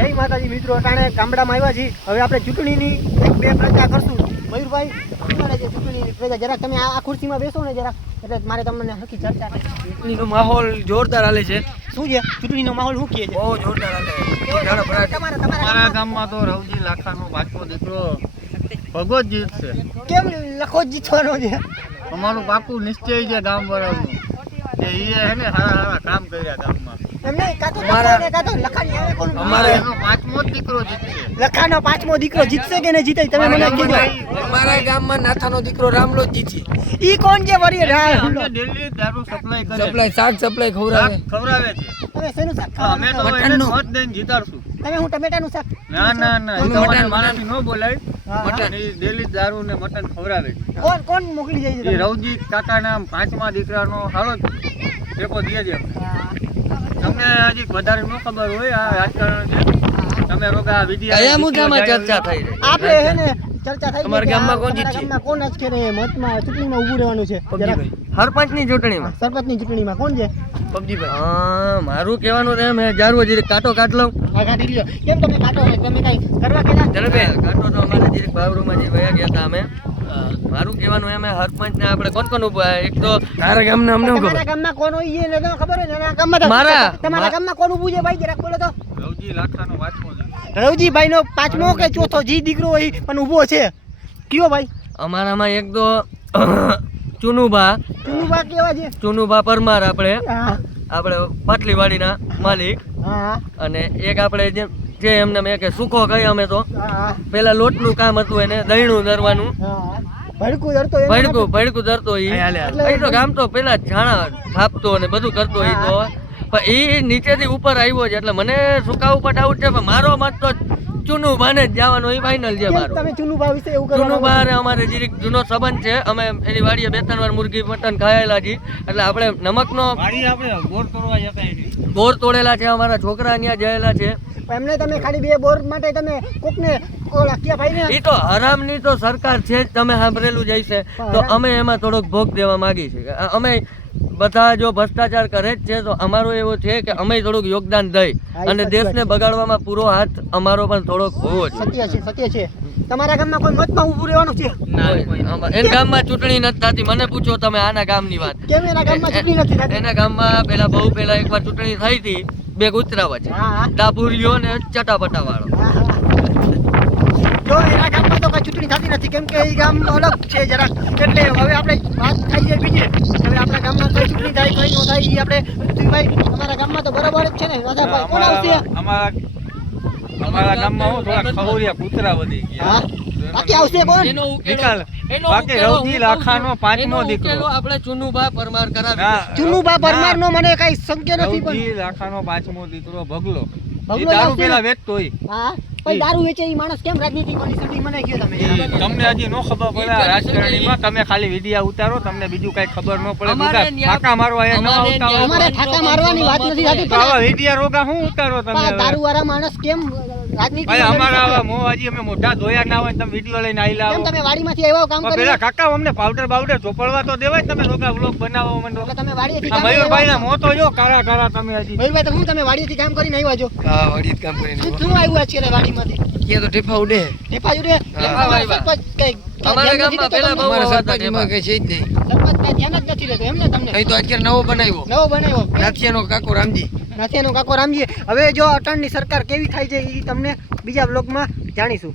જય માતાજી મિત્રો, અટાણે ગામડામાં આવ્યા છીએ. હવે આપણે ચૂંટણીની એક બે પ્રજા કરશું. મયુરભાઈ, તમારે જે ચૂંટણીની પ્રજા જરાક તમે આ ખુરશીમાં બેસો ને જરાક, એટલે મારે તમને હકી ચર્ચા કરી. ચૂંટણીનો માહોલ જોરદાર હાલે છે. શું છે ચૂંટણીનો માહોલ? શું કહે છે? બહુ જોરદાર હાલે. અમારા ગામમાં તો રવજી લાખાનો પાછો દીકરો ભગવત જીતશે. કેમ લખો જીતવાનો છે? અમારું પાકું નિશ્ચય છે ગામ વાળાનું કે એ હે ને સારા કામ કર્યા ગામમાં. એમને કાં તો લખાને કાં તો લખાની આવે કોણ? અમારે એનો પાંચમો જ દીકરો જીતશે. લખાનો પાંચમો દીકરો જીતશે કે નહીં જીતે? તમે મને કીધું. અમારા ગામમાં નાથાનો દીકરો રામલો જ જીતી. ઈ કોણ છે વરી? અમને દિલ્હી દારૂ સપ્લાય કરે. શાક સપ્લાય ખવડાવે. ખવડાવે છે. તમે શેનું શાક અમે ખાવાનું? તો એને મત દઈને જીતાડશું. તમે હું ટમેટાનું શાક? ના ના ના, અમે તમારે મટન મારાથી ન બોલાય. હા. મટન એ દિલ્હી દારૂ ને મટન ખવડાવે છે. કોણ મોકલી જાય છે એ તમે? રવજી કાકાના પાંચમા દીકરાનો સારો ટેકો દે છે. હા. તમને હજી વધારે ન ખબર હોય આ રાજકારણ છે. તમે રોગા કયા મુદ્દામાં ચર્ચા થઈ રહી? આપણે હે ને ચર્ચા થઈ તમારા કે ગામમાં કોણ તમારા જીતશે? ગામમાં કોણ જ કે મતમાં ચૂંટણીમાં ઊભું રહેવાનું છે? પબજીભાઈ. સરપંચની ચૂંટણીમાં સરપંચની ચૂંટણીમાં કોણ છે? પબજીભાઈ. હા, મારું કહેવાનું તો એમ હે, જારવો જીરે કાંટો કાઢ લઉં. આ કાઢી લ્યો. કેમ તમે કાઢો? તમે કઈ કરવા કેલા? જનભાઈ, કાંટો તો અમારે જીરે બાવરૂમાં જે વયા ગયા હતા અમે. મારું કહેવાનું એમ હે, સરપંચને આપણે કોણ કોણ ઉભા? એક તો તારા ગામના અમને શું તમારા ખબર? ગામમાં કોણ હોય એ તમને ખબર હોય ને? એના ગામમાં તો- મારા. તમારા ગામમાં કોણ ઊભું છે ભાઈ? જરાક બોલો તો. રવજી લાખાનો પાંચમો દીકરો. રવજીભાઈનો પાંચમો કે ચોથો જી દીકરો હોય પણ ઊભો છે. કયો ભાઈ? અમારામાં એક તો ચુનુભા ચુનુભા કેવા છે? ચુનુભા પરમાર, આપણે હા પાટલીવાડીના માલિક. હા અને એક આપણે જે એમને મેં કે સુખો કહી અમે તો હા પેલા લોટનું કામ હતું એને દહીણું દરવાનું હા. ભડકું ધરતો એનો ભડકું ધરતો ઈ તો ગામ તો પેલા છાણા થાપતો અને બધું કરતો ઈ તો, પણ ઈ નીચેથી ઉપર આવ્યો છે એટલે મને સુકા ઉપર ડાઉટ છે, પણ મારો મત તો ચુનુભાને જ જવાનો ઈ ફાઇનલ છે કેમ મારો. તમે ચુનુભા વિશે એવું કરવા ચુનુભા હારે અમારે જીરીક જૂનો સંબંધ છે. અમે એની વાડીએ 2-3 વાર મુરગી મટન ખાયેલા છી, એટલે આપણે નમકનો વાડી આપણે બોર તોડવા જતા એની. બોર તોડેલા છે, અમારા છોકરા ત્યાં જયેલા છે. એમને તમે ખાલી બે બોર માટે તમે કોકને ઓલા ક્યાં ભાઈને ઈ તો હરામની તો સરકાર છે જ, તમે સાંભળેલું જ હશે. તો અમે એમાં થોડોક ભોગ દેવા માંગી છીએ. અમે બધા જો ભ્રષ્ટાચાર કરે જ છે તો અમારું એવું છે કે અમે થોડુંક યોગદાન દઈ અને દેશને બગાડવામાં પૂરો હાથ અમારો પણ થોડોક હોવો જોઈએ. સત્ય છે. તમારા ગામમાં કોઈ મતમાં ઊભું રહેવાનું છે? એના ગામમાં ચૂંટણી નથી થતી. મને પૂછો તમે આના ગામની વાત. કેમ એના ગામમાં ચૂંટણી નથી થતી? એના ગામમાં પહેલા એકવાર ચૂંટણી થઈ હતી, બે કૂતરા વચ્ચે, હા ડાભુરિયો ને ચટાપટા વાળો. જો એના ગામમાં તો કઈ ચૂંટણી થતી નથી, કેમ કે એ ગામ અલગ છે જરાક. એટલે હવે આપણે વાત થઈ જાય બીજે. હવે આપણા ગામમાં કઈ ચૂંટણી થાય કઈ ન થાય એ આપણે પૃથ્વીભાઈ, તમારા ગામમાં તો બરાબર જ છે ને? રાધાભાઈ કોણ આવશે? અમારા ગામમાં હું થોડા ખવરિયા કૂતરા વધી ગયા. હા બાકી આવશે કોણ? નિકાલ. બાકી રવજી લાખાનો પાંચમો દીકરો. આપણે ચુનુભા પરમાર કરાવી. ના, ચુનુભા પરમાર નો મને કઈ સંકેત નથી પણ રવજી લાખાનો પાંચમો દીકરો ભગલો. ભગલો એ દારૂ આવશે? પેલા વેચતો હોય. હા પણ દારૂ વેચે એ માણસ કેમ રાજનીતિમાં સટી મને કહો તમે. તમને હજી નો ખબર પડે આ રાજકારણીમાં. તમે ખાલી વિડિયા ઉતારો, તમને બીજું કઈ ખબર ન પડે. અમારે બધા ઠાકા મારવા એ ન આવતા હોય. અમારે ઠાકા મારવાની વાત નથી થતી, તો આવા વિડિયા રોગા શું ઉતારો તમે હવે? દારૂ વાળા માણસ કેમ રાજનીતિ ભાઈ અમારા આવા મોં હજી અમે મોઢા ધોયા ના હોય, તમે વિડિયો લઈને આઈ લાવો. કેમ તમે વાડીમાંથી આવ્યા કામ પણ કરી? પેલા કાકા અમને પાવડર બાવડર ચોપડવા તો દેવાય. તમે રોગા વ્લોગ બનાવવા માંડો. એટલે તમે વાડીએથી આ કામ કરીને મયુરભાઈ ના આવ્યા? મોં તો જો કાળા કાળા તમે હજી. મયુરભાઈ તો હું તમે વાડીએથી કામ કરીને આવ્યા છો? હા, વળી જ કામ કરીને શું આવ્યું છે વાડીમાંથી? કે તો ટેફા ઉડે. ટેપા જોડે સરપંચ કઈ અમારા ગામમાં પેલા બહુ સરપંચ સરપંચમાં કઈ છે જ નહીં. કઈ ધ્યાન જ નથી રહેતું એમને તમને? અહીં તો અત્યારે નવો બનાવ્યો નવો બનાવ્યો નાથિયાનો કાકો રામજી. નાથિયાનો કાકો રામજી. હવે જો અટણની સરકાર કેવી થાય છે એ તમને બીજા બ્લોગમાં જાણીશું.